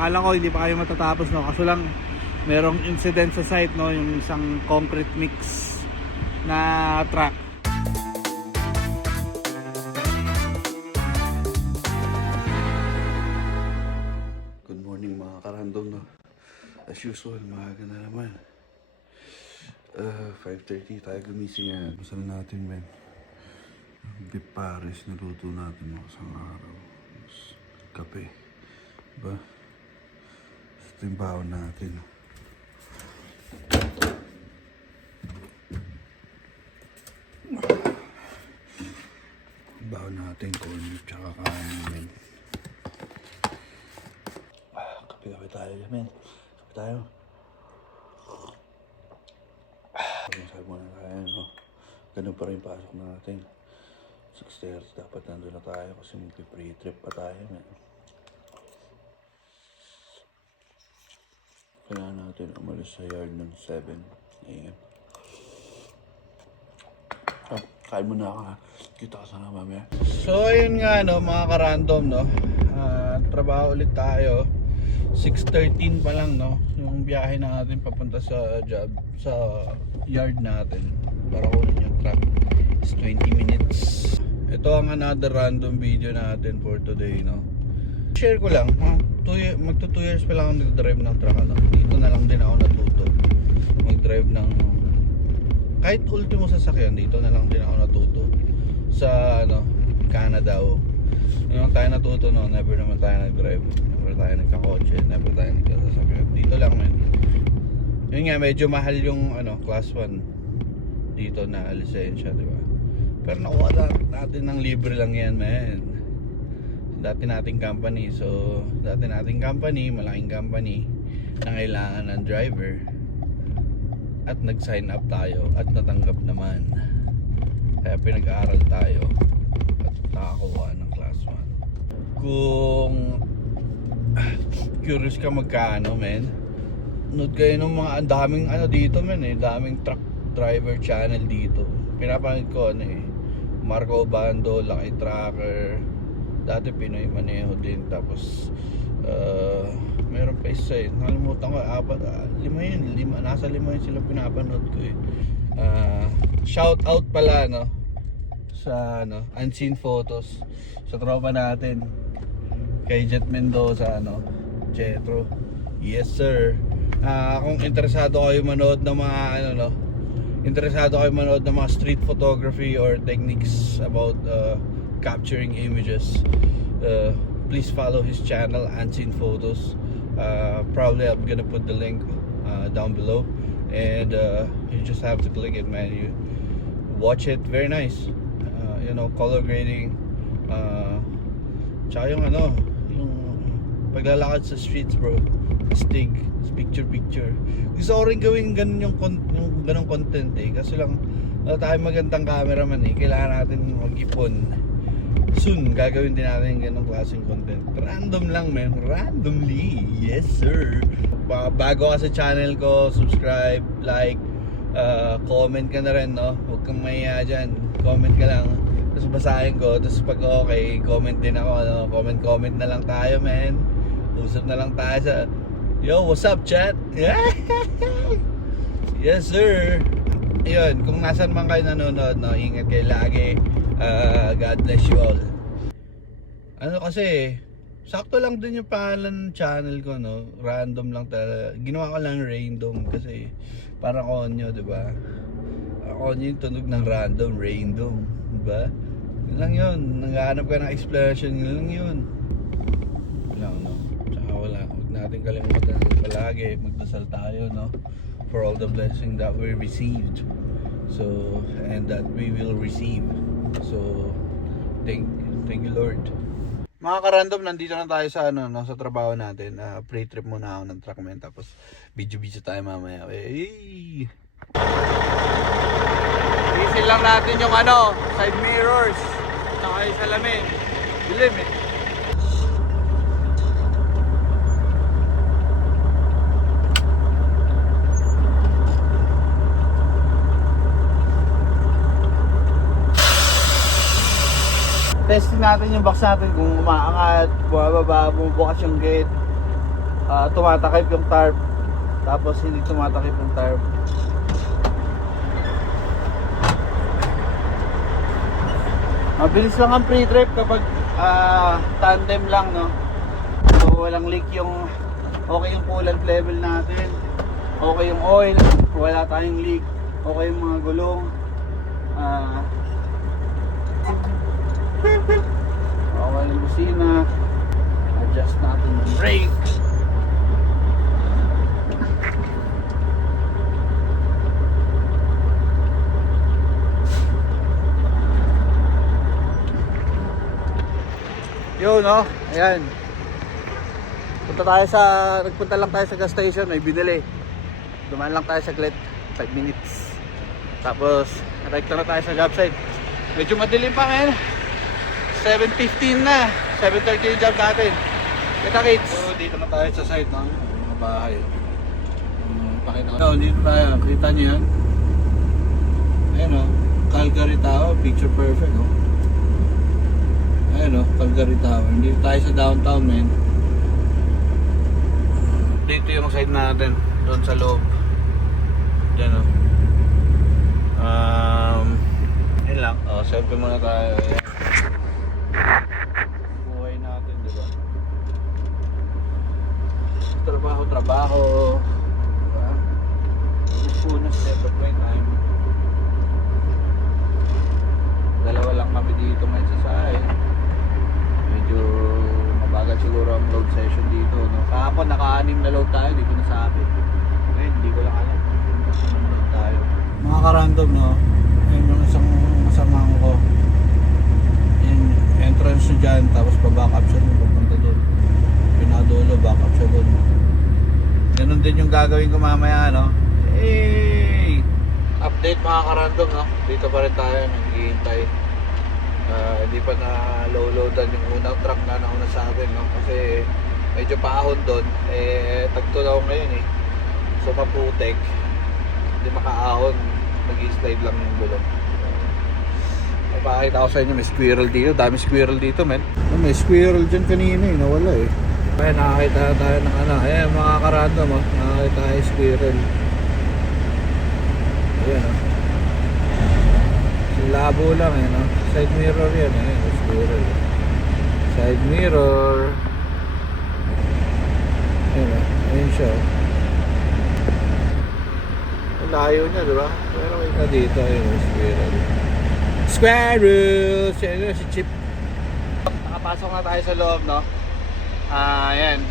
Akala ko hindi pa kayo matatapos, no? Kaso lang merong incident sa site, no? Yung isang concrete mix na truck. Good morning mga karandom, no? As usual, maaga na naman. 5:30 tayo gumising yan. Masal natin, men. Beef Paris na luto natin mga isang araw. Kape. Diba? Ito yung baon natin. Baon natin, corn beef tsaka kanin, men. Kape tayo, men. Kape tayo. Masabi mo na tayo, no? Ganun pa rin pasok natin. 6:30 dapat nandun na tayo kasi mag-pre-trip pa tayo, men. Kailangan natin umalis sa yard ng 7 AM. Kain mo na ako, ha? Kita ka sana mamaya. So ayun nga, no, mga karandom, no, trabaho ulit tayo. 6:13 pa lang, no, yung biyahe natin papunta sa job, sa yard natin para kunin yung truck is 20 minutes. Ito ang another random video natin for today, no. Share ko lang, magto 2 years pa lang ako nag-drive ng truck, ano. Dito na lang din ako natuto mag-drive ng kahit ultimo sasakyan. Dito na lang din ako natuto sa ano, Canada. Yung tayo natuto, no, never naman tayo nag-drive, never tayo nagkakotse, never tayo nagkasasakyan. Dito lang, man. Yun nga, medyo mahal yung ano, class 1 dito na lisensya, di ba? Pero nakuha natin ng libre lang yan, man. Dati nating company, so dati nating company, malaking company na kailangan ng driver, at nag-sign up tayo at natanggap naman. Kaya pinag-aaral tayo at nakakuha ng class 1. Kung curious ka magkano, men, nood kayo ng mga daming ano dito, men, daming truck driver channel dito. Pinapanood ko ano Marco Obando, Lucky Tracker, dati Pinoy Maneho din, tapos meron pa isa nakalimutan ko, 5 nasa 5 yun sila pinapanood ko shout out pala, no, sa ano, Unseen Photos, sa tropa natin kay Jet Mendoza, ano, Jetro. Yes sir. Kung interesado kayo manood ng mga ano, no, interesado kayo manood ng mga street photography or techniques about capturing images, please follow his channel, Unseen Photos. Probably I'm gonna put the link down below, and you just have to click it, man. You watch it, very nice. You know, color grading, tsaka yung ano, yung paglalakad sa streets, bro. Astig, picture. Gusto ko rin gawin ganun yung ganung content kasi lang wala tayong magandang cameraman kailangan natin mag-ipon. Soon gagawin din natin ganung klaseng content. Random lang, man, randomly. Yes sir. Bago ka sa channel ko, subscribe, like, comment ka na rin, no. Huwag kang mahiya dyan, comment ka lang, tapos basahin ko, tapos pag okay, comment din ako, no? Comment na lang tayo, man. Usap na lang tayo sa yo, what's up, chat? Yes sir. Ayun, kung nasan man kayo nanonood, no, ingat kayo lagi. God bless you all. Ano kasi, sakto lang din yung pangalan ng channel ko, no. Random lang talaga. Ginawa ko lang random kasi parang konyo, di ba? Konyo yung tunog ng random, di ba? Yun lang yun. Naghahanap ka ng explanation, yun lang yun. Wala, no. Tsaka wala. Huwag natin kalimutan palagi magdasal tayo, no, for all the blessing that we received, so, and that we will receive. So thank you Lord. Mga karandom, nandito na tayo sa ano, no, sa trabaho natin. Pre-trip muna ako ng truck, man, tapos video tayo mamaya. Isin lang natin yung ano, side mirrors, saka yung salamin. Dilim testing natin yung box natin kung umaangat, bumababa, bumubukas yung gate. tumatakip yung tarp. Tapos hindi tumatakip yung tarp. Mabilis lang ang pre-trip kapag tandem lang, no? So walang leak yung, okay yung coolant level natin, okay yung oil, wala tayong leak, okay yung mga gulong, okay yung busina, adjust natin yung brake. Yun, no? Ayan. Nagpunta lang tayo sa gas station, may binili. Dumaan lang tayo saglit, 5 minutes. Tapos, rekta na tayo sa job site. Medyo madilim pa ngayon. 7:15 na. 7:30 yung job natin. Kita kids. So, dito na tayo sa site, no? Mga bahay. Pakita ko. So, dito tayo. Kita nyo yan? Ayan, no? Calgary Tower. Picture perfect, no? Ayan, no? Calgary Tower. Dito tayo sa downtown, man. Dito yung side natin, doon sa loob. Diyan, o. Yun lang. Selfie muna tayo. Ayan. Buhay natin, diba? Trabaho. Diba? Punas, step of my time. Dalawa lang kami dito ngayon sa side. Medyo mabagal siguro ang load session dito, no? Kahapon naka-anim na load tayo, di ko nasabi. Ngayon, hindi ko lang alam kung ano load tayo. Mga ka-random, no? Ayun yung isang masamang ko. Yung entrance nyo dyan, tapos pa-back up siya doon, papunta doon. Pinadulo, back up siya doon. Ganun din yung gagawin ko mamaya, no? Hey! Update mga ka-random, no? Dito pa rin tayo, naghihintay. Hindi pa na low-loadan yung unang truck na nauna sa atin, no? Kasi medyo paahon doon, tagtulaw ngayon, eh. So maputek, hindi makaahon, nag-slide lang yung gulong. Papakita ko sa inyo, may squirrel dito, dami squirrel dito, men. May squirrel dyan kanina, eh, nawala, eh. Kaya nakakita tayo ng ano, ayan mga karandom, oh. Nakakita tayo squirrel. Ayan, oh. Labo lang, eh, no? Side mirror yan, eh, squirrel. Side mirror. Ayan, oh. Ayan siya, oh. Layo niya, diba? Pero kita dito, ayun, squirrel. Squirrel! Siya, si Chip. Nakapasok na tayo sa loob, no? Ayan.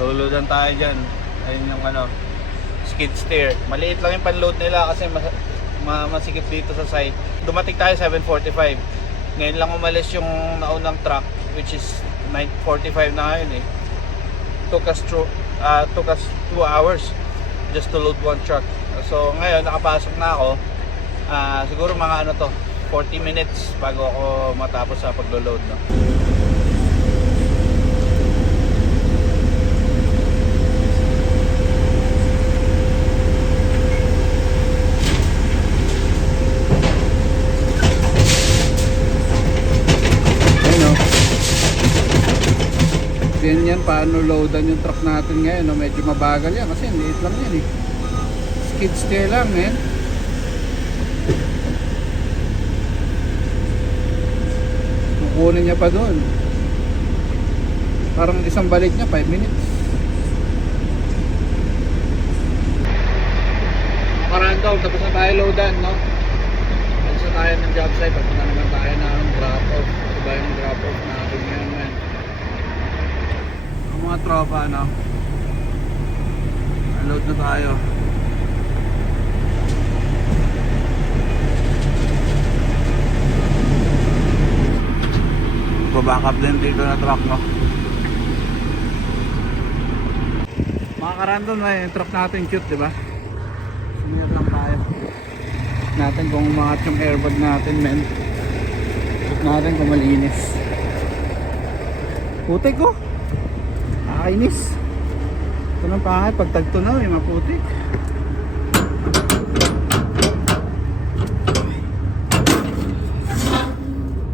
Luludan tayo dyan. Ayun yung ano, skid steer. Maliit lang yung panload nila kasi masikip dito sa site. Dumating tayo 7:45. Ngayon lang umalis yung naunang truck, which is 9:45 na ngayon, eh. Took us 2 hours just to load one truck. So ngayon nakapasok na ako. Siguro mga ano to, 40 minutes bago ako matapos sa paglo-load, no. Ganyan paano loadan yung truck natin ngayon, no? Medyo mabagal yan kasi liit lang yan, eh. Skid steer lang, eh. Kukunin niya pa doon. Parang isang balik niya 5 minutes. Karandom, tapos na tayo loadan, no? Tapos na tayo ng job site, tapos na naman tayo ng drop off. Iba yung drop off natin ngayon, man. Mga tropa, no? Load na tayo. Back up din dito na truck, no? Mga karandom na yung truck natin, cute, diba? Sumir lang tayo natin kung umangat yung airbag natin, men. Check natin kung malinis. Putik, ko nakakainis. Ito ng pangit, pag tagtunaw, yung maputik.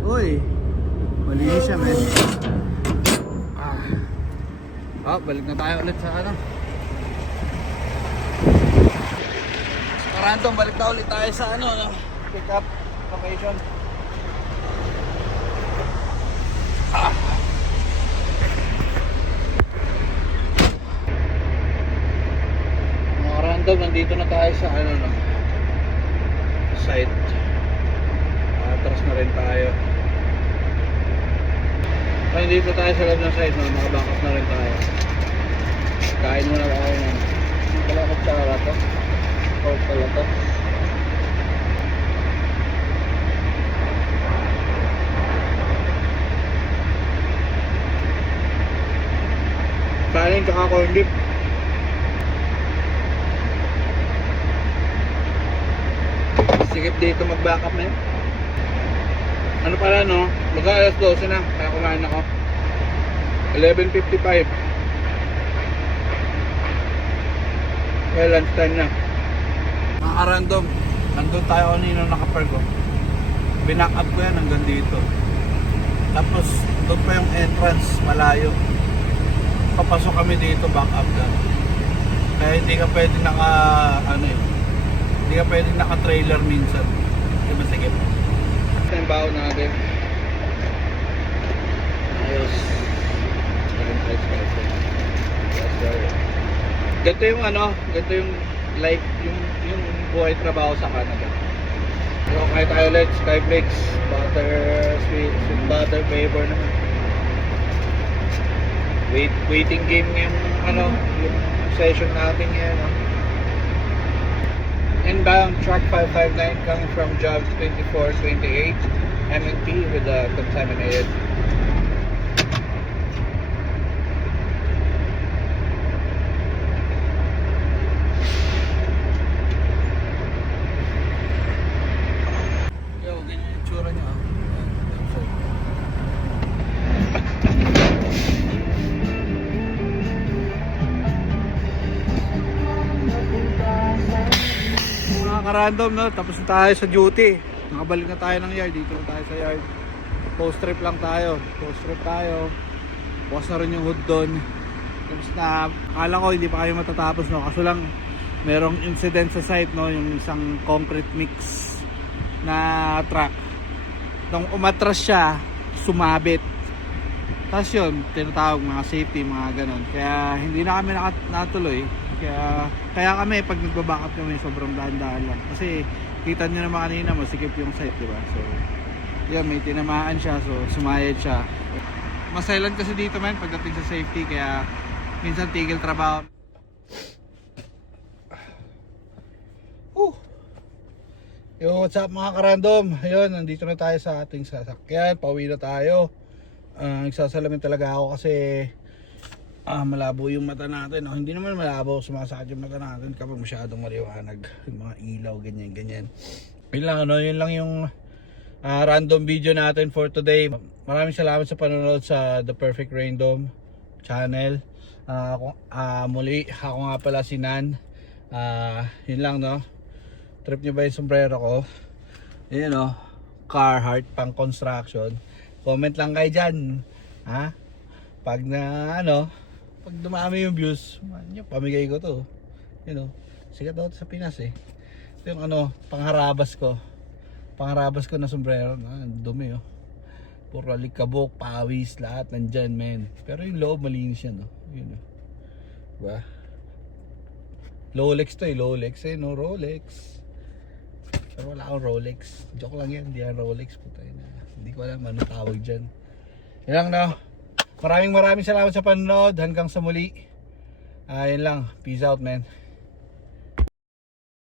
Uy, malinis siya, men. balik na tayo ulit sa ano. Random, balik na ulit tayo sa ano, no? Pick up location. Mga random, nandito na tayo sa ano, no? Site. Atras na rin tayo. Kaya dito tayo sa loob ng site, no? Makabangkas na rin tayo. Kain muna tayo ng kalakot sa to. Pork pala to. Kanin tsaka corn dip. Sikip dito mag-backup na yun. Ano pala no? Mag-alas 12 na. Kaya kumain ako. 11:55. Kaya lunchtime na. Mga random, nandun tayo kanina nakapark ko. Binack up ko yan hanggang dito. Tapos doon pa yung entrance, malayo. Papasok kami dito, back up lang. Kaya hindi ka pwedeng hindi ka pwedeng naka-trailer minsan. Hindi masigip. Ito yung baon natin. Ayos. Ganito yung ganito yung life, yung buhay trabaho sa Canada. So, kahit tayo ulit, Skyflakes, butter, sweet butter flavor naman. Waiting game yung yung session natin ngayon. Inbound truck 559 coming from job 2428 MNP with the contaminated. Random, no? Tapos na tayo sa duty. Nakabalik na tayo ng yard. Dito na tayo sa yard. Post trip lang tayo. Bukas na rin yung hood doon. Tapos na, akala ko hindi pa kayo matatapos, no? Kaso lang merong incident sa site, no? Yung isang concrete mix na truck. Nung umatras siya, sumabit. Tapos yun, tinatawag mga safety, mga ganon. Kaya hindi na kami natuloy. Kaya kami pag nagba-backup kami sobrang dahan-dahan lang. Kasi kita nyo naman kanina masikip yung site, diba? So yun, may tinamaan siya, so sumayad siya. Masailan kasi dito man pagdating sa safety, kaya minsan tigil trabaho. Yo, what's up mga karandom? Ayun, nandito na tayo sa ating sasakyan. Pauwi na tayo. Nagsasalamin talaga ako kasi malabo yung mata natin. Hindi naman malabo, sumasakit yung mata natin kapag masyadong maliwanag, yung mga ilaw, ganyan. Yun lang yung random video natin for today. Maraming salamat sa panonood sa The Perfect Random channel. Muli, ako nga pala si Nan. Yun lang, no? Trip nyo ba yung sombrero ko? Ayan, no? Carhartt pang construction. Comment lang kayo dyan, ha? Pag pag dumami yung views, pamigay ko to. Sikat daw sa Pinas eh. Ito yung pangharabas ko na sombrero. Dumi, puro alikabok, pawis, lahat nandyan, men. Pero yung loob malinis yan, yun, diba? Rolex to Rolex, no? Rolex. Pero wala akong Rolex. Joke lang yan, hindi yan Rolex. Hindi ko alam ano tawag dyan. Yan lang, no? Maraming salamat sa panonood. Hanggang sa muli. Yan lang. Peace out, man.